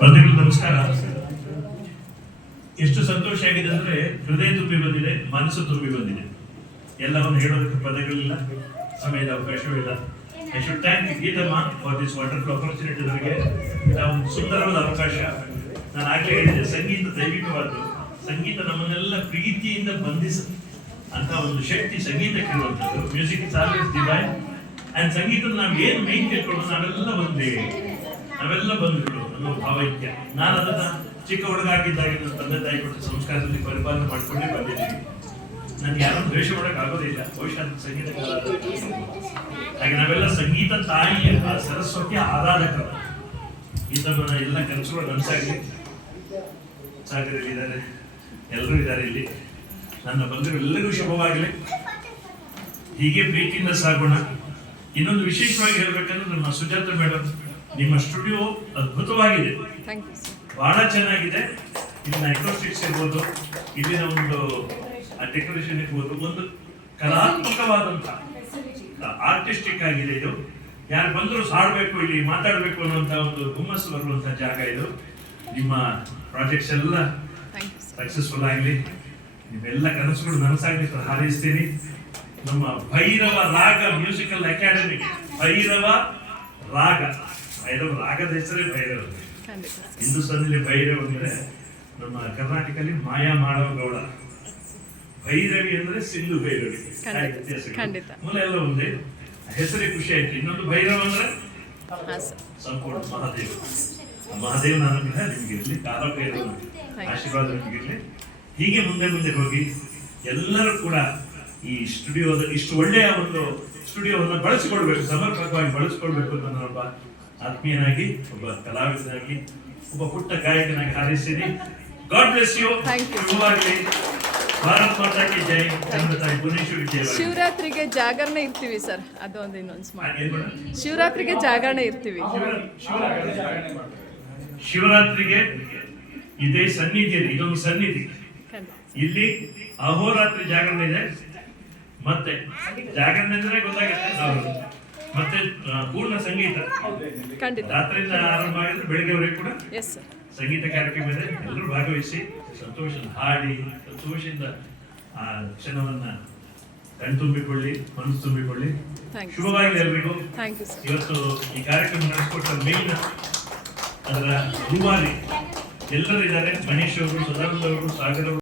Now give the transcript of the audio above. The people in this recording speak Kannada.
ಬಂಧುಗಳು ನಮಸ್ಕಾರ. ಎಷ್ಟು ಸಂತೋಷ ಆಗಿದೆ ಅಂದ್ರೆ ಹೃದಯ ತುಂಬಿ ಬಂದಿದೆ, ಮನಸ್ಸು ತುಂಬಿ ಬಂದಿದೆ. ಎಲ್ಲವನ್ನು ಹೇಳೋದಕ್ಕೆ ಪದಗಳಿಲ್ಲ, ಸಮಯದ ಅವಕಾಶವೂ ಇಲ್ಲ. I should thank Geethamma for this wonderful opportunity. ನನಗೆ ಒಂದು ಸುಂದರವಾದ ಅವಕಾಶ. ನಾನು ಆಗ್ಲೇ ಹೇಳಿದೆ, ಸಂಗೀತ ದೈವಿಕವಾದ್ದು. ಸಂಗೀತ ನಮ್ಮನ್ನೆಲ್ಲ ಪ್ರೀತಿಯಿಂದ ಬಂಧಿಸ ಅಂತ ಒಂದು ಶಕ್ತಿ ಸಂಗೀತಕ್ಕೆ ಇರುವಂಥದ್ದು. Music is always divine. And ಸಂಗೀತದ ನಾವು ಏನು ಮೈನ್ ತಿಳ್ಕೊಳ್ಳೋದು, ನಾವೆಲ್ಲ ಒಂದೇ, ನಾವೆಲ್ಲ ಬಂಧುಗಳು ಅನ್ನೋ ಭಾವೈಕ್ಯ. ನಾನು ಅದನ್ನ ಚಿಕ್ಕ ಹುಡುಗ ಆಗಿದ್ದಾಗ ನನ್ನ ತಂದೆ ತಾಯಿ ಕೊಟ್ಟ ಸಂಸ್ಕಾರದಲ್ಲಿ ಪರಿಪಾಲನೆ ಮಾಡ್ಕೊಂಡೇ ಬಂದಿದ್ದೀನಿ. ನನ್ಗೆ ಯಾರನ್ನು ದ್ವೇಷ ಮಾಡಕ್ ಆಗೋದಿಲ್ಲ. ಬಹುಶಃ ಸಂಗೀತ ಹಾಗೆ ನಾವೆಲ್ಲ ಸಂಗೀತ ತಾಯಿಯ ಸರಸ್ವತಿಯ ಆರಾಧಕರು. ಇದನ್ನ ಎಲ್ಲ ಕೆಲಸಗಳು ನನ್ಸಾಗಲಿ. ಸಾಗರ ಇದ್ದಾರೆ, ಎಲ್ಲರೂ ಇದ್ದಾರೆ ಇಲ್ಲಿ. ನನ್ನ ಬಂಧುಗಳು ಎಲ್ಲರಿಗೂ ಶುಭವಾಗಲಿ. ಹೀಗೆ ಪ್ರೀತಿಯಿಂದ ಸಾಗೋಣ. ಇನ್ನೊಂದು ವಿಶೇಷವಾಗಿ ಹೇಳ್ಬೇಕಂದ್ರೆ, ನಮ್ಮ ಸುಜಾತ ಮೇಡಮ್, ನಿಮ್ಮ ಸ್ಟುಡಿಯೋ ಅದ್ಭುತವಾಗಿದೆ, ಬಹಳ ಚೆನ್ನಾಗಿದೆ. ಇಲ್ಲಿನ ಅಕೌಸ್ಟಿಕ್ಸ್ ಇರ್ಬೋದು, ಇಲ್ಲಿನ ಒಂದು ಡೆಕೋರೇಷನ್ ಇರ್ಬೋದು, ಒಂದು ಕಲಾತ್ಮಕವಾದಂತ ಆರ್ಟಿಸ್ಟಿಕ್ ಆಗಿದೆ ಇದು. ಯಾರು ಬಂದರೂ ಸಾಡಬೇಕು, ಇಲ್ಲಿ ಮಾತಾಡಬೇಕು ಅನ್ನುವಂತ ಒಂದು ಹುಮ್ಮಸ್ಸು ಬರುವಂತ ಜಾಗ ಇದು. ನಿಮ್ಮ ಪ್ರಾಜೆಕ್ಟ್ಸ್ ಎಲ್ಲ ಸಕ್ಸಸ್ಫುಲ್ ಆಗಲಿ, ನಿಮ್ಮೆಲ್ಲ ಕನಸುಗಳು ನನಸಾಗಲಿ ಹಾರೈಸ್ತೀನಿ. ನಮ್ಮ ಭೈರವ ರಾಗ ಮ್ಯೂಸಿಕಲ್ ಅಕಾಡೆಮಿ, ಭೈರವ ರಾಗದ ಹೆಸರೇ ಭೈರವ. ಹಿಂದೂಸ್ತಾನದಲ್ಲಿ ಭೈರವ ಅಂದ್ರೆ ನಮ್ಮ ಕರ್ನಾಟಕದಲ್ಲಿ ಮಾಯಾ ಮಾಡವ ಗೌಡ, ಭೈರವಿ ಅಂದ್ರೆ ಸಿಂಧು ಭೈರವಿ. ಮೂಲ ಎಲ್ಲ ಒಂದೇ, ಹೆಸರೇ ಖುಷಿ ಆಯ್ತು. ಇನ್ನೊಂದು ಭೈರವ ಅಂದ್ರೆ ಸಂಪೂರ್ಣ ಮಹಾದೇವ. ಮಹಾದೇವ ಅನುಗ್ರಹ ನಿಮಗಿರ್ಲಿ, ಕಾಲಭೈರವ ಆಶೀರ್ವಾದ ನಿಮಗಿರ್ಲಿ. ಹೀಗೆ ಮುಂದೆ ಮುಂದೆ ಹೋಗಿ ಎಲ್ಲರೂ ಕೂಡ ಈ ಸ್ಟುಡಿಯೋದ ಇಷ್ಟು ಒಳ್ಳೆಯ ಒಂದು ಸ್ಟುಡಿಯೋವನ್ನು ಬಳಸಿಕೊಳ್ಬೇಕು, ಸಮರ್ಪಕವಾಗಿ ಬಳಸಿಕೊಳ್ಬೇಕು ಅಂತ ನಾನೊಬ್ಬ ಆತ್ಮೀಯನಾಗಿ, ಒಬ್ಬ ಕಲಾವಿದನಾಗಿ, ಒಬ್ಬ ಪುಟ್ಟ ಗಾಯಕನಾಗಿ ಹಾರೈಸ್ತೀನಿ. God bless you. ಶುಭವಾಗಲಿ. ಭಾರತ್ ಮಾತಾ ಕಿ ಜೈ. ತಾಯಿ ಭುವನೇಶ್ವರಿ ಜೈ. ಶಿವರಾತ್ರಿಗೆ ಜಾಗರಣೆ ಇರ್ತೀವಿ ಸರ್, ಅದೊಂದು ಇನ್ನೊಂದು ಶಿವರಾತ್ರಿಗೆ ಜಾಗರಣೆ ಇರ್ತೀವಿ. ಶಿವರಾತ್ರಿಗೆ ಇದೇ ಸನ್ನಿಧಿಯಲ್ಲಿ, ಇದೊಂದು ಸನ್ನಿಧಿ. ಇಲ್ಲಿ ಅಹೋರಾತ್ರಿ ಜಾಗರಣೆ ಇದೆ. ಮತ್ತೆ ಜಾಗರಣೆ ಅಂದ್ರೆ ಗೊತ್ತಾಗುತ್ತೆ. ಮತ್ತೆ ಪೂರ್ಣ ಸಂಗೀತ ರಾತ್ರಿಯಿಂದ ಆರಂಭ ಆಗಿದ್ರೆ ಬೆಳಿಗ್ಗೆವರೆಗೂ ಕೂಡ ಸಂಗೀತ ಕಾರ್ಯಕ್ರಮ ಇದೆ. ಎಲ್ಲರೂ ಭಾಗವಹಿಸಿ ಸಂತೋಷದ ಹಾಡಿ, ಸಂತೋಷದಿಂದ ಆ ಕ್ಷಣವನ್ನ ಕಣ್ತುಂಬಿಕೊಳ್ಳಿ, ಮನಸ್ಸು ತುಂಬಿಕೊಳ್ಳಿ. ಶುಭವಾಗಲಿ ಎಲ್ರಿಗೂ. ಇವತ್ತು ಈ ಕಾರ್ಯಕ್ರಮ ನಡೆಸಿಕೊಟ್ಟ ಮೇಲಿನ ಅದರ ರೂವಾರಿ ಎಲ್ಲರೂ ಇದ್ದಾರೆ. ಮನೀಶ್ ಅವರು, ಸದಾನಂದ ಅವರು, ಸಾಗರ್ ಅವರು.